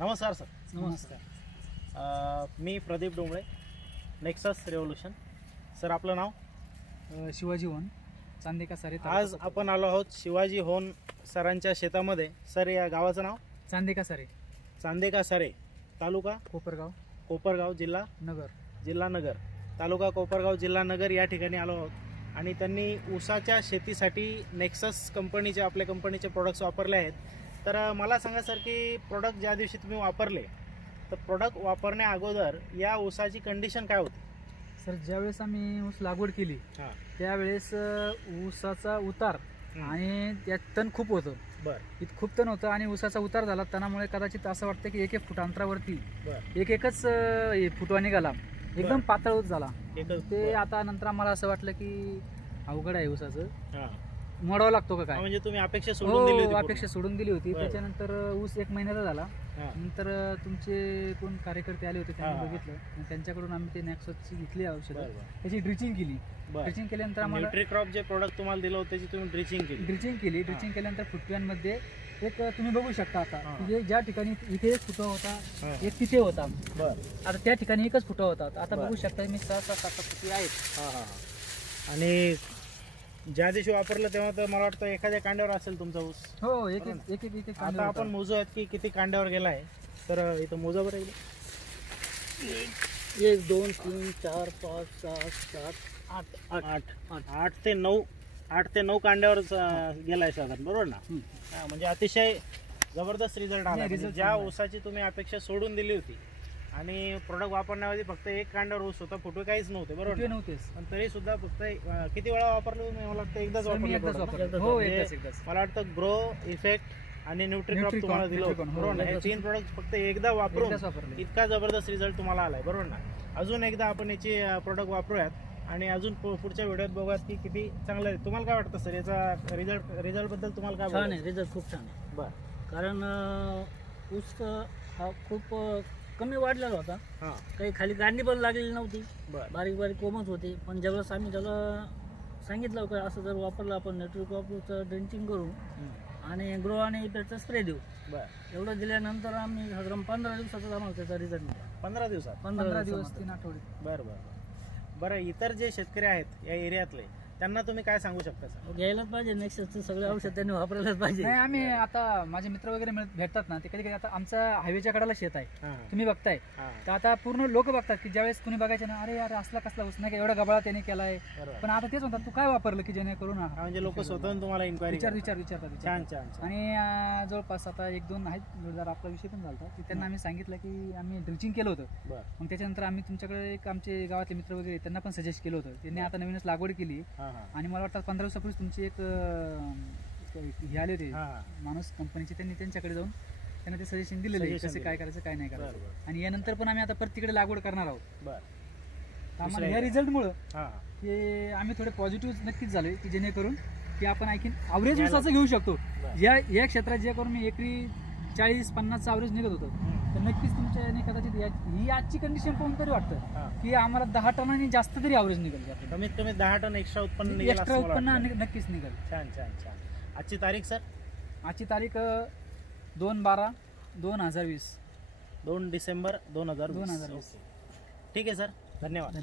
नमस्कार सर. नमस्कार. मी Pradeep Dongale, nexus revolution. Sir आपलं नाव? शिवाजी होन, चांदेका सारे. आज आपण आलो आहोत शिवाजी होन सरांच्या शेतामध्ये. सर या गावाचं नाव? चांदेका सारे. चांदेका सारे, तालुका कोपरगाव. कोपरगाव, जिल्हा नगर. तालुका कोपरगाव, जिल्हा नगर या ठिकाणी आलो आहोत. आणि त्यांनी ऊसाच्या शेतीसाठी नेक्सस कंपनीचे, आपल्या कंपनीचे प्रोडक्ट्स वापरले आहेत. तर मला सांगा सर की प्रोडक्ट ज्या दिवशी तुम्ही वापरले तर प्रोडक्ट वापरण्या अगोदर या ऊसाची कंडिशन काय होती? सर ज्यावेळेस आम्ही ऊस लागवड केली त्यावेळेस ऊसाचा उतार आणि त्यात तण खूप होतं. बरं. खूप तण होतं आणि ऊसाचा उतार झाला. तणामुळे कदाचित असं वाटतं की 1-1 फूट अंतरावरती एकच फुटवा निघाला, एकदम पातळ झाला. ते आता नंतर आम्हाला असं वाटलं की अवघड आहे ऊसाचं, मोडावं लागतो का काय. म्हणजे तुम्ही अपेक्षा सोडून दिली होती? अपेक्षा सोडून दिली होती. त्याच्यानंतर ऊस 1 महिन्याचा झाला. नंतर तुमचे कोण कार्यकर्ते आले होते, त्यांनी बघितलं. त्यांच्याकडून आम्ही ते नॅक्ससची घेतली औषधं, त्याची ड्रिचिंग केली. ड्रिचिंग केल्यानंतर आम्हाला न्यूट्रीक्रॉप जे प्रोडक्ट तुम्हाला दिलं होतं त्याची तुम्ही ड्रिचिंग केली. ड्रिचिंग केल्यानंतर फुटव्यांमध्ये एक तुम्ही बघू शकता आता की ज्या ठिकाणी इथे एक फुटवा होता, एक तिथे होता. आता त्या ठिकाणी एकच फुटवा होता. आता बघू शकता मी 6-7 फुटवे आहेत. आणि ज्या दिवशी वापरलं तेव्हा तर मला वाटतं एखाद्या कांड्यावर असेल तुमचा ऊस. हो, एक आता आपण मोजूयात की किती कांड्यावर गेला आहे. तर इथं मोजा बरं. 1 2 3 4 5 6 7 8 ते 9 कांड्यावर गेलाय साधारण, बरोबर ना? म्हणजे अतिशय जबरदस्त रिझल्ट आला. ज्या ऊसाची तुम्ही अपेक्षा सोडून दिली होती आणि प्रोडक्ट वापरण्यामध्ये फक्त 1 कांड्यावर ऊस होता, फुटवे काहीच नव्हते, बरोबर? नव्हतेच. पण तरी सुद्धा फक्त किती वेळा वापरलं तुम्ही? मला वाटतं एकदाच वापरलं. हो, मला वाटतं ग्रो इफेक्ट आणि न्यूट्रीक्रॉप तुम्हाला दिलं होतं, बरोबर ना? हे 3 प्रोडक्ट फक्त एकदा वापरून इतका जबरदस्त रिझल्ट तुम्हाला आलाय, बरोबर ना? अजून एकदा आपण याची प्रोडक्ट वापरूयात आणि अजून पुढच्या व्हिडिओत बघूयात की किती चांगलं आहे. तुम्हाला काय वाटतं सर याचा रिझल्ट बद्दल? तुम्हाला काय? छान आहे, रिझल्ट खूप छान आहे. बरं. कारण ऊस हा खूप कमी वाढलेला होता. काही खाली गांडी पण लागलेली नव्हती, बारीक कोमत होते. पण ज्यावेळेस आम्ही त्याला सांगितलं का असं जर वापरलं आपण न्यूट्रीक्रॉपचं ड्रिंचिंग करू आणि ग्रो आणि इफेक्टचा स्प्रे देऊ, एवढं दिल्यानंतर आम्ही साधारण 15 दिवसाचा आम्हाला त्याचा रिझल्ट मिळाला. 15 दिवसात? 15 दिवस 3 आठवडे. बरं. इतर जे शेतकरी आहेत या एरियातले त्यांना तुम्ही काय सांगू शकता सर? घ्यायलाच पाहिजे, नेक्स्टचं सगळे औषध त्यांनी वापरायलाच पाहिजे. नाही, आम्ही आता माझे मित्र वगैरे भेटतात ना, ते कधी आता आमच्या हायवेच्या कडाला शेत आहे, तुम्ही बघताय. तर आता पूर्ण लोक बघतात की ज्यावेळेस कुणी बघायचे ना, अरे यार असला कसला ऊस नाही का, एवढा गबाळा त्याने केलाय. पण आता तेच म्हणतात तू काय वापरलं की जेणेकरून म्हणजे लोक स्वतःहून तुम्हाला इन्क्वायरी विचारतात. छान. आणि जवळपास आता 1-2 आहेत जोरदार, आपला विषय पण झाला की त्यांना आम्ही सांगितलं की आम्ही ड्रिचिंग केलं होतं. मग त्याच्यानंतर आम्ही तुमच्याकडे एक आमचे गावातले मित्र वगैरे त्यांना पण सजेस्ट केलं होतं. त्यांनी आता नवीनच लागवड केली आणि मला वाटतं 15 दिवसापूर्वी तुमची एक हे आले होते माणूस कंपनीचे, त्यांनी त्यांच्याकडे जाऊन त्यांना ते सजेशन दिलेलं आहे कसं काय करायचं काय नाही करायचं. आणि यानंतर पण आम्ही आता परत तिकडे लागवड करणार आहोत. आम्हाला ह्या रिझल्टमुळं की आम्ही थोडे पॉझिटिव्ह नक्कीच झालोय की जेणेकरून की आपण आणखी अवरेज ऊसाचं घेऊ शकतो. या क्षेत्रात जे करून मी एकरी 40-50 अवरेज निघत होतं, तर नक्कीच तुमच्या याने कदाचित ही आजची कंडिशन पाहून तरी वाटतं की आम्हाला 10 टनांनी जास्त तरी अवरेज निघेल. कमीत कमी 10 टन एक्स्ट्रा उत्पन्न नक्कीच निघेल. छान. आजची तारीख सर? आजची तारीख 2/12/2020. 2 डिसेंबर 2020. ठीक आहे सर, धन्यवाद.